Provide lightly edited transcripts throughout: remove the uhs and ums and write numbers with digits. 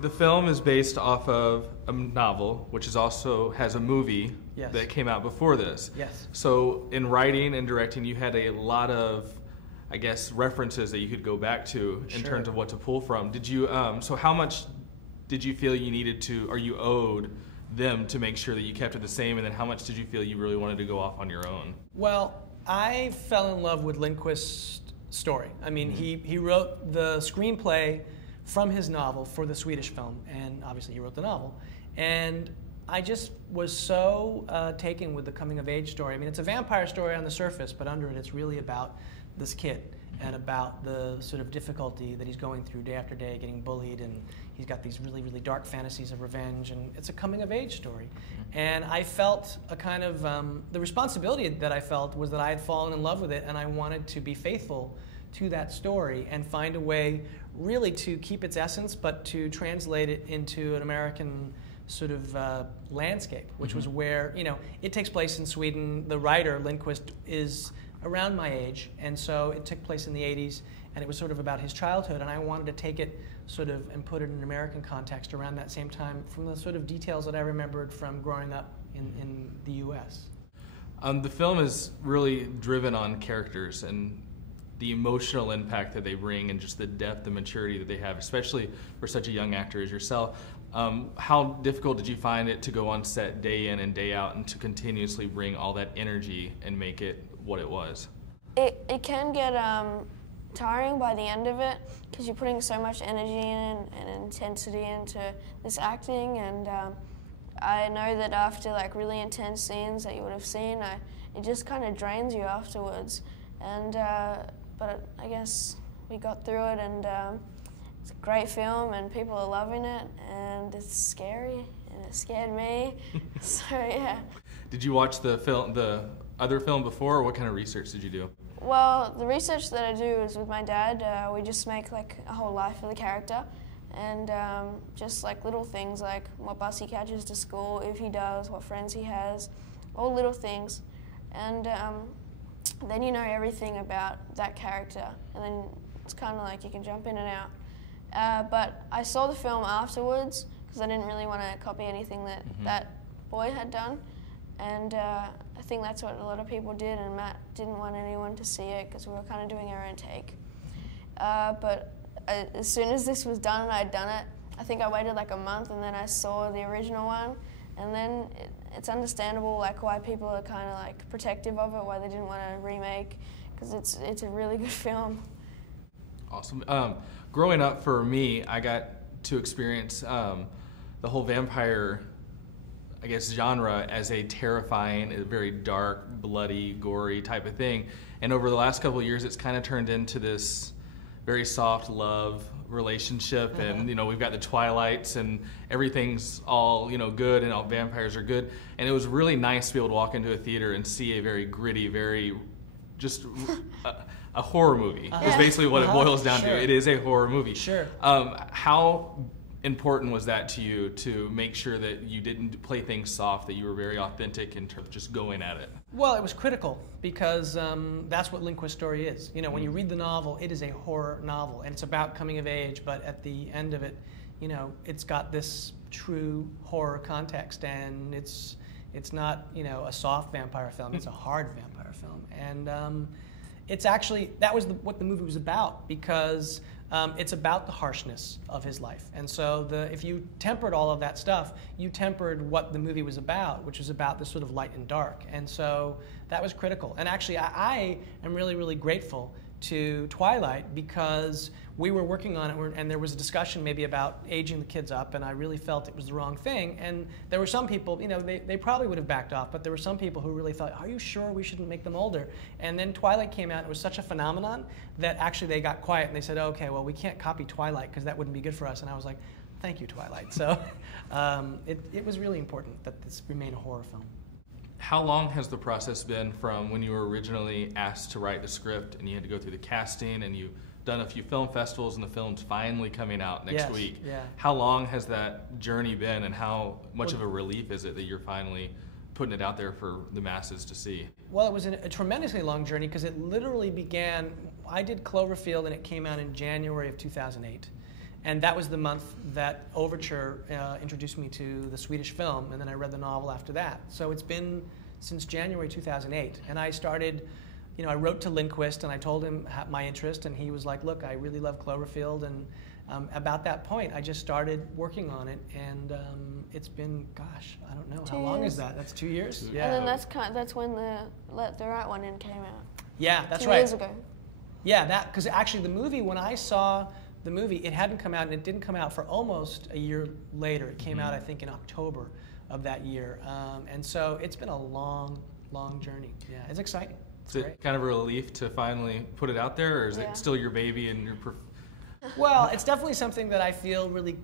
The film is based off of a novel, which is also has a movie Yes. that came out before this. Yes. So in writing and directing, you had a lot of, I guess, references that you could go back to in Sure. terms of what to pull from. Did you? So how much did you feel you needed to, or you owed them to make sure that you kept it the same? And then how much did you feel you really wanted to go off on your own? Well, I fell in love with Lindqvist's story. I mean, he wrote the screenplay from his novel for the Swedish film, and obviously he wrote the novel. And I just was so taken with the coming-of-age story. I mean, it's a vampire story on the surface, but under it, it's really about this kid and about the sort of difficulty that he's going through day after day, getting bullied, and he's got these really, really dark fantasies of revenge, and it's a coming-of-age story. And I felt a kind of, the responsibility that I felt was that I had fallen in love with it, and I wanted to be faithful to that story and find a way really to keep its essence, but to translate it into an American sort of landscape, which was where, you know, it takes place in Sweden. The writer, Lindqvist, is around my age, and so it took place in the 80s, and it was sort of about his childhood, and I wanted to take it sort of and put it in an American context around that same time from the sort of details that I remembered from growing up in the U.S. The film is really driven on characters and the emotional impact that they bring and just the depth and maturity that they have, especially for such a young actor as yourself. How difficult did you find it to go on set day in and day out and to continuously bring all that energy and make it what it was? It can get tiring by the end of it because you're putting so much energy in and intensity into this acting, and I know that after like really intense scenes that you would have seen, it just kind of drains you afterwards. And but I guess we got through it, and it's a great film, and people are loving it, and it's scary, and it scared me. So yeah. Did you watch the other film before, or what kind of research did you do? Well, the research that I do is with my dad. We just make like a whole life of the character, and just like little things like what bus he catches to school, if he does, what friends he has, all little things. And then you know everything about that character, and then it's kind of like you can jump in and out. But I saw the film afterwards because I didn't really want to copy anything that that boy had done, and I think that's what a lot of people did, and Matt didn't want anyone to see it because we were kind of doing our own take. But as soon as this was done and I'd done it, I think I waited like a month, and then I saw the original one, and then it's understandable like why people are kind of like protective of it, why they didn't want to remake, because it's a really good film. Awesome. Growing up for me, I got to experience the whole vampire, I guess, genre as a terrifying, a very dark, bloody, gory type of thing. And over the last couple of years, it's kind of turned into this very soft love relationship, and you know, we've got the Twilights and everything's all, you know, good, and all vampires are good. And it was really nice to be able to walk into a theater and see a very gritty, very just a horror movie is basically what it boils down to. It is a horror movie. Sure. How important was that to you to make sure that you didn't play things soft, that you were very authentic in terms of just going at it? Well, it was critical because that's what Lindqvist's story is. You know, when you read the novel, it is a horror novel, and it's about coming of age, but at the end of it, you know, it's got this true horror context, and it's not, you know, a soft vampire film, it's a hard vampire film. And it's actually, that was what the movie was about, because it's about the harshness of his life. And so if you tempered all of that stuff, you tempered what the movie was about, which was about this sort of light and dark. And so that was critical. And actually, I am really, really grateful to Twilight because we were working on it, and there was a discussion maybe about aging the kids up, and I really felt it was the wrong thing. And there were some people, you know, they probably would have backed off, but there were some people who really thought, are you sure we shouldn't make them older? And then Twilight came out, and it was such a phenomenon that actually they got quiet, and they said, okay, well, we can't copy Twilight because that wouldn't be good for us. And I was like, thank you, Twilight. So it was really important that this remain a horror film. How long has the process been from when you were originally asked to write the script and you had to go through the casting and you've done a few film festivals and the film's finally coming out next week? Yeah. How long has that journey been, and how much of a relief is it that you're finally putting it out there for the masses to see? Well, it was a tremendously long journey because it literally began, I did Cloverfield and it came out in January of 2008. And that was the month that Overture introduced me to the Swedish film, and then I read the novel after that. So it's been since January 2008. And I started, I wrote to Lindquist and I told him my interest, and he was like, look, I really love Cloverfield. And about that point, I just started working on it, and it's been, gosh, I don't know, how long is that? That's 2 years? Yeah. And then that's when the Let the Right One In came out. Yeah, that's 2 right. years ago. Yeah, because actually the movie, when I saw the movie, it hadn't come out, and it didn't come out for almost a year later. It came out, I think, in October of that year. And so it's been a long, long journey. Yeah, it's exciting. Is it kind of a relief to finally put it out there, or is it still your baby and your... Well, it's definitely something that I feel really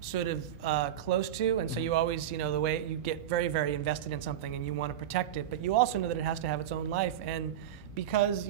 sort of close to, and so you always, the way you get very, very invested in something and you want to protect it, but you also know that it has to have its own life, and because,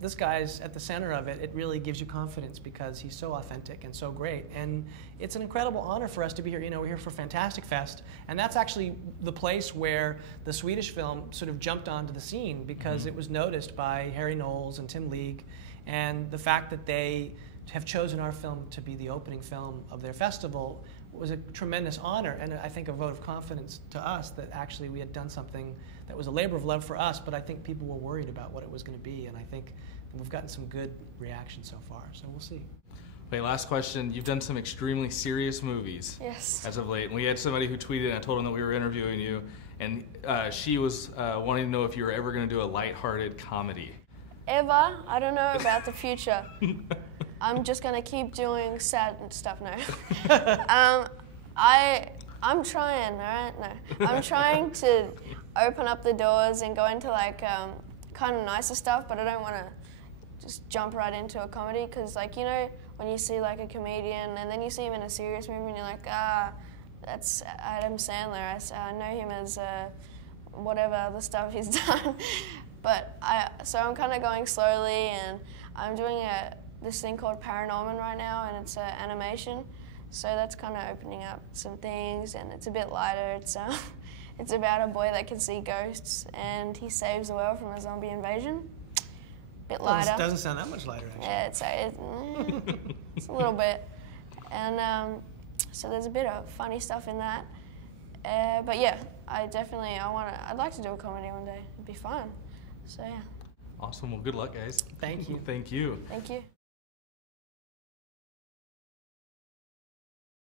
this guy's at the center of it, it really gives you confidence because he's so authentic and so great. And it's an incredible honor for us to be here. We're here for Fantastic Fest, and that's actually the place where the Swedish film sort of jumped onto the scene because it was noticed by Harry Knowles and Tim League, and the fact that they have chosen our film to be the opening film of their festival was a tremendous honor, and I think a vote of confidence to us that actually we had done something that was a labor of love for us, but I think people were worried about what it was going to be, and I think we've gotten some good reaction so far, so we'll see. Okay, last question. You've done some extremely serious movies as of late, and we had somebody who tweeted, and I told him that we were interviewing you, and she was wanting to know if you were ever going to do a lighthearted comedy. Ever? I don't know about the future. I'm just gonna keep doing sad stuff now. I'm trying, all right? No, I'm trying to open up the doors and go into like kind of nicer stuff, but I don't want to just jump right into a comedy because, like, when you see like a comedian and then you see him in a serious movie and you're like, that's Adam Sandler. I know him as whatever other stuff he's done. But so I'm kind of going slowly, and I'm doing this thing called Paranorman right now, and it's animation. So that's kind of opening up some things, and it's a bit lighter. It's about a boy that can see ghosts, and he saves the world from a zombie invasion. Bit lighter. Well, it doesn't sound that much lighter, actually. Yeah, it's a little bit. And so there's a bit of funny stuff in that. But yeah, I'd like to do a comedy one day. It'd be fun. So yeah. Awesome. Well, good luck, guys. Thank you. Thank you. Thank you.